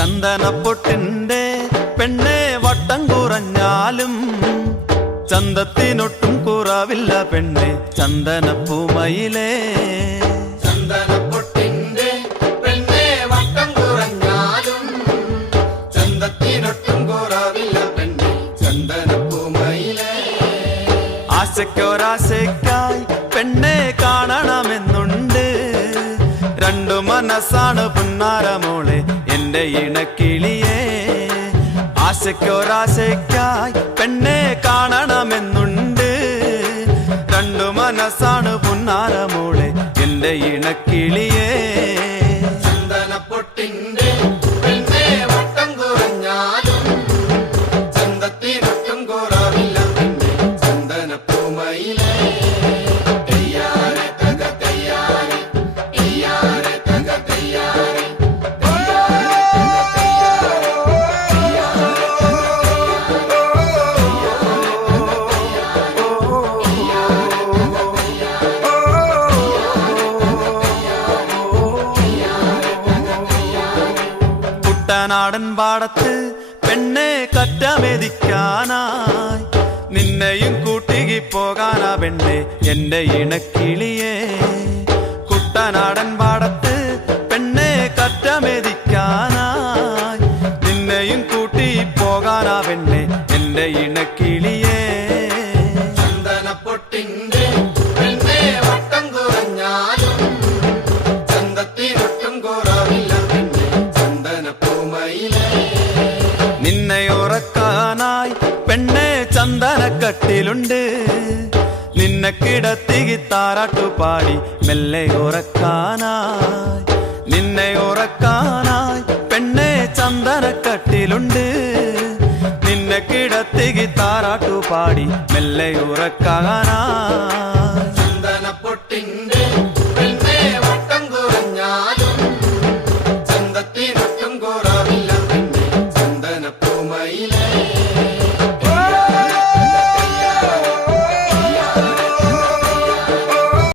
ചന്ദനപ്പൊട്ടിന്റെ പെണ്ണെ വട്ടം കുറഞ്ഞാലും ചന്തത്തിനൊട്ടും കുറവില്ല പെണ്ണെ ചന്ദനപ്പൂമയിലേ. ചന്ദനപ്പൊട്ടിന്റെ പെണ്ണെ വട്ടം കുറഞ്ഞാലും ചന്തത്തിനൊട്ടും കുറവില്ല പെണ്ണെ ചന്ദനപ്പൂമയിലേ. ആശയ്ക്കൊരാശയ്ക്കായി പെണ്ണെ കാണണമെന്നുണ്ട്, രണ്ടു മനസ്സാണ് പുന്നാരമോളെ എന്റെ ഇണക്കിളിയേ. ആശയ്ക്കൊരാശയ്ക്കായി പെണ്ണെ കാണണമെന്നുണ്ട്, രണ്ടു മനസ്സാണ് പുന്നാരമോളെ എന്റെ ഇണക്കിളിയേ. ചന്ദനപ്പൊട്ടിന്റെ പെണ്ണെ വട്ടം കുറഞ്ഞാലും ചന്തത്തിനൊട്ടും കുറവില്ല പെണ്ണെ ചന്ദനപ്പൂമയിലേ. തെയ്യാറെ തക തെയ്യാറെ തെയ്യാറെ തക തെയ്യാറെ കുട്ടനാടൻ പാടത്ത് പെണ്ണെ കറ്റമെതിക്കാനായി നിന്നെയും കൂട്ടിക്ക് പോകാനാ പെണ്ണെ എന്റെ ഇണക്കിളിയേ. കുട്ടനാടൻ പാടത്ത് പെണ്ണെ കറ്റമെതിക്കാനായി നിന്നെയും കൂട്ടി പോകാനാ പെണ്ണെ എന്റെ ഇണക്കിളിയേ. ചന്ദനപ്പൊട്ടിന്റെ പെണ്ണെ വട്ടം കുറഞ്ഞാലും ചന്തത്തിനൊട്ടും കുറവില്ല പെണ്ണെ ചന്ദനപ്പൂമയിലേ. നിന്നെ ഉറക്കാനായി പെണ്ണെ ചന്ദനക്കട്ടിലുണ്ട്, നിന്നെ കിടത്തി താരാട്ടുപാടി മെല്ലെ ഉറക്കാനായി. നിന്നെ ഉറക്കാനായി പെണ്ണെ ചന്ദനക്കട്ടിലുണ്ട്, നിന്നെ കിടത്തി താരാട്ടുപാടി മെല്ലെ ഉറക്കാനായി.